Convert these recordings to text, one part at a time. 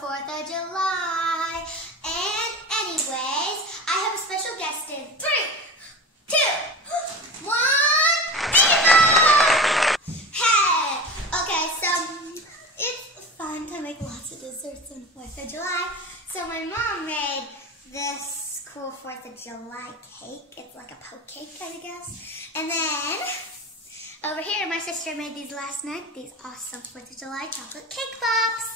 4th of July. And anyways, I have a special guest in 3, 2, 1, Eva! Hey! Okay, so it's fun to make lots of desserts on 4th of July. So my mom made this cool 4th of July cake. It's like a poke cake, I guess. And then over here, my sister made these last night, these awesome 4th of July chocolate cake pops.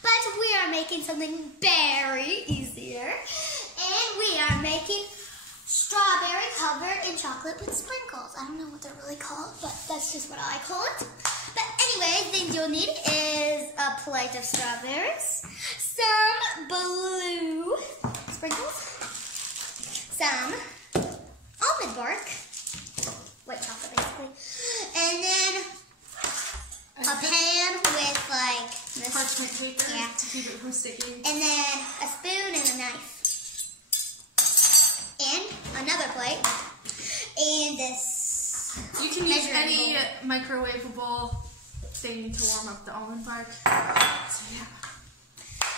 But we are making something very easier. And we are making strawberry covered in chocolate with sprinkles. I don't know what they're really called, but that's just what I call it. But anyway, things you'll need is a plate of strawberries, some blue sprinkles, some almond bark, white chocolate basically, and then a pan with like this parchment paper, yeah, to keep it from sticking, and then a spoon and a knife, and another plate, and this. You can use any microwavable thing to warm up the almond bark. So yeah.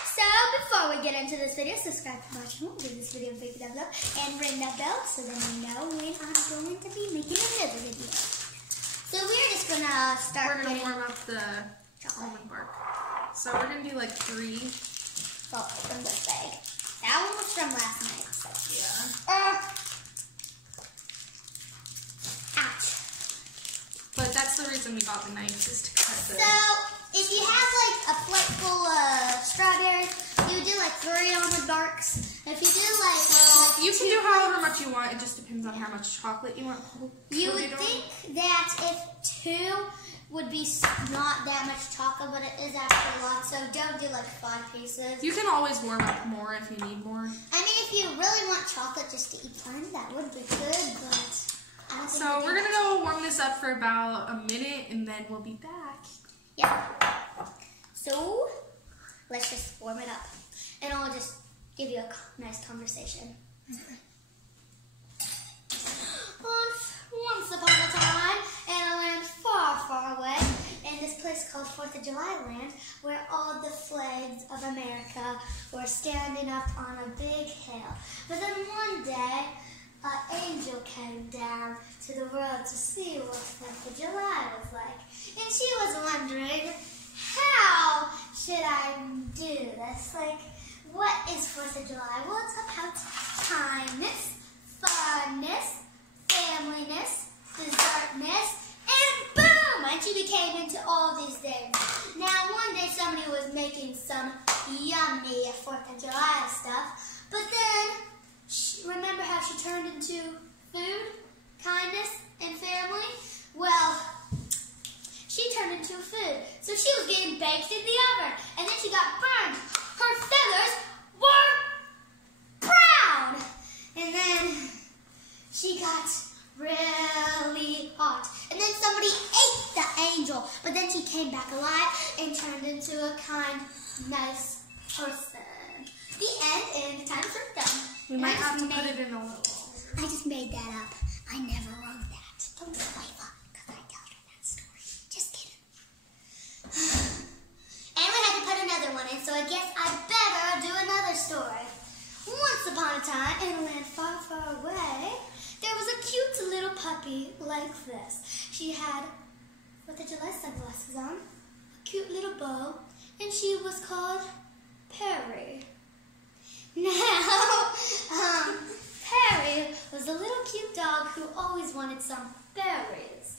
So before we get into this video, subscribe to my channel, give this video a big thumbs up, and ring that bell so then you know when I'm going to be making another video. So we're just gonna start. We're gonna warm up the almond bark. So we're gonna do like 3. Well, from this bag. That one was from last night. So. Yeah. Ouch. But that's the reason we got the knives, is to cut the. So if you have like a plate full of strawberries, you do like 3 almond barks. If you do like, you can do however much you want. It just depends on how much chocolate you want. You would think that if 2 would be not that much chocolate, but it is actually a lot. So don't do like 5 pieces. You can always warm up more if you need more. I mean, if you really want chocolate just to eat plain, that would be good, but I don't think. So we're gonna go warm this up for about a minute, and then we'll be back. Yeah. So let's just warm it up, and I'll just give you a nice conversation. Once upon a time, in a land far, far away, in this place called 4th of July land, where all the flags of America were standing up on a big hill. But then one day, an angel came down to the world to see what 4th of July was like. And she was wondering, how should I do this? Like, what is 4th of July? Well, it's about kindness, funness, familyness, dessertness, and boom! And she became into all these things. Now, one day somebody was making some yummy 4th of July stuff, but then, remember how she turned into food, kindness, and family? Well, she turned into food. So she was getting baked in the oven, and then she got burned. Her feathers were brown. And then she got really hot. And then somebody ate the angel, but then she came back alive and turned into a kind, nice person. The end, and time's done. We might have to put it in a little. I just made that up. I never wrote that. Don't believe her, because I told her that story. Just kidding. And we had to put another one in, so I guess I better do another story. Once upon a time, in a land far, far away, there was a cute little puppy like this. She had 4th of July sunglasses on, a cute little bow, and she was called Perry. Now, Perry was a little cute dog who always wanted some berries.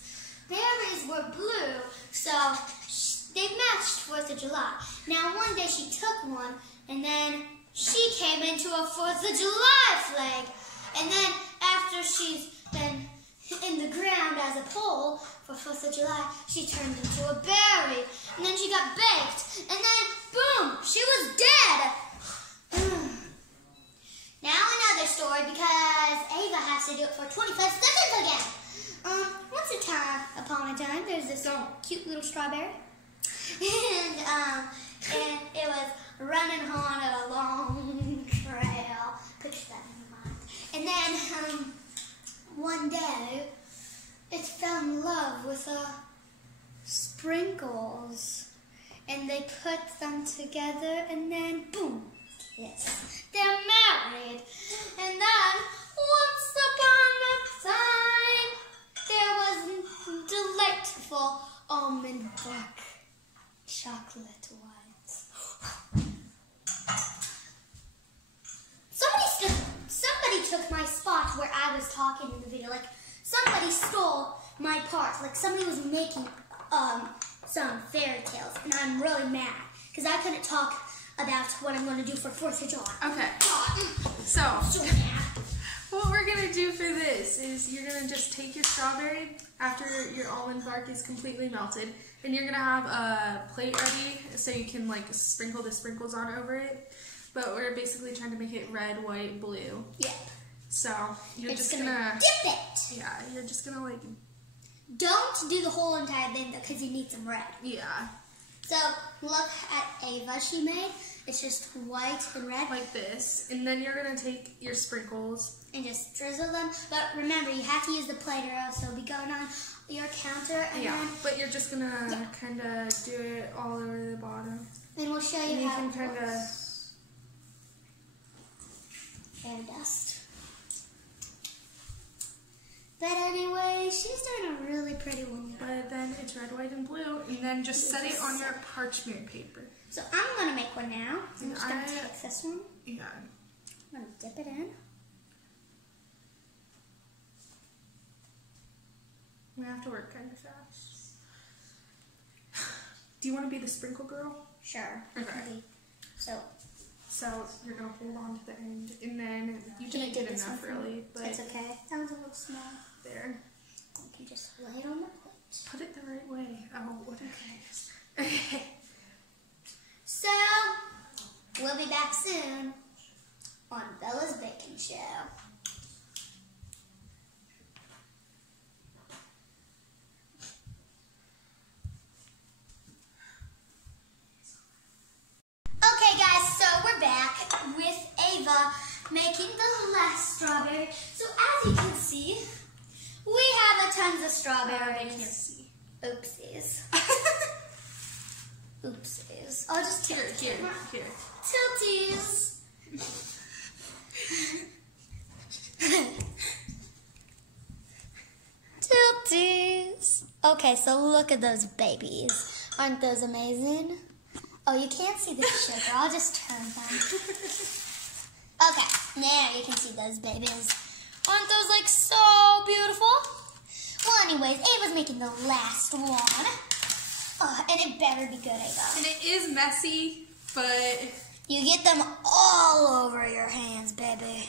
Berries were blue, so they matched 4th of July. Now, one day she took one, and then she came into a 4th of July flag. And then after she's been in the ground as a pole for 4th of July, she turned into a berry. And then she got baked. And then, boom, she was dead. Now another story, because Ava has to do it for 25 seconds again. Once upon a time, there's this cute little strawberry. And it was running on a long trail. Picture that in your mind. And then one day, it fell in love with sprinkles. and they put them together, and then boom, kiss. They're married. And then once upon a time, there was delightful almond bark chocolate wines. Somebody took my spot where I was talking in the video. Like, somebody stole my part. Like, somebody was making some fairy tales, and I'm really mad because I couldn't talk about what I'm going to do for 4th of July. Okay. So mad. What we're going to do for this is you're going to just take your strawberry after your almond bark is completely melted, and you're going to have a plate ready so you can like sprinkle the sprinkles on over it. But we're basically trying to make it red, white, blue. Yep. So you're just gonna gonna dip it. Yeah, you're just gonna like. Don't do the whole entire thing though, because you need some red. Yeah. So look at Ava. She made it's just white and red. Like this, and then you're gonna take your sprinkles and just drizzle them. But remember, you have to use the plate or else it'll be going on your counter. And yeah. then, but you're just gonna kind of do it all over the bottom. Then we'll show you and how you it can kind of. Fairy dust. But anyway, she's doing a really pretty one. But then it's red, white, and blue, and then just set it on your parchment paper. So I'm gonna make one now. I'm just gonna I- take this one. Yeah. I'm gonna dip it in. We have to work kind of fast. Do you want to be the sprinkle girl? Sure. Okay. So you're gonna hold on to the end, and then you can didn't do get this enough one for me? really, but It's okay. That one's a little small. there. You can just lay it on the plate. Put it the right way. Oh, what okay. Okay. So we'll be back soon on Bella's Baking Show. Okay guys, so we're back with Ava making the last strawberry. So as you can see, we have a tons of I strawberries. can't see. Oopsies. Oopsies. I'll just Here. Tilties. Tilties. Okay, so look at those babies. Aren't those amazing? Oh, you can't see the sugar. I'll just turn them. Okay, now you can see those babies. Aren't those like so beautiful? Well, anyways, Ava's making the last one. And it better be good, Ava. And it is messy, but You get them all over your hands, baby.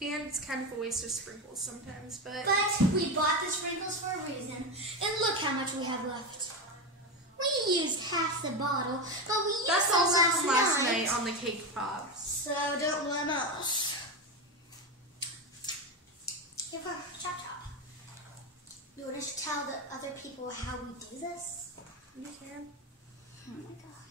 and it's kind of a waste of sprinkles sometimes, but We bought the sprinkles for a reason. And look how much we have left. We used half the bottle, but we used that's some also from last night. night on the cake pops. So don't blame us. Give her chop chop. You want to tell the other people how we do this? You can. Oh my god.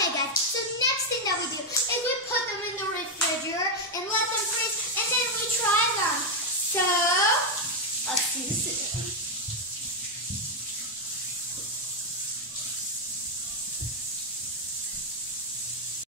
Okay guys, so next thing that we do is we put them in the refrigerator and let them freeze, and then we try them. So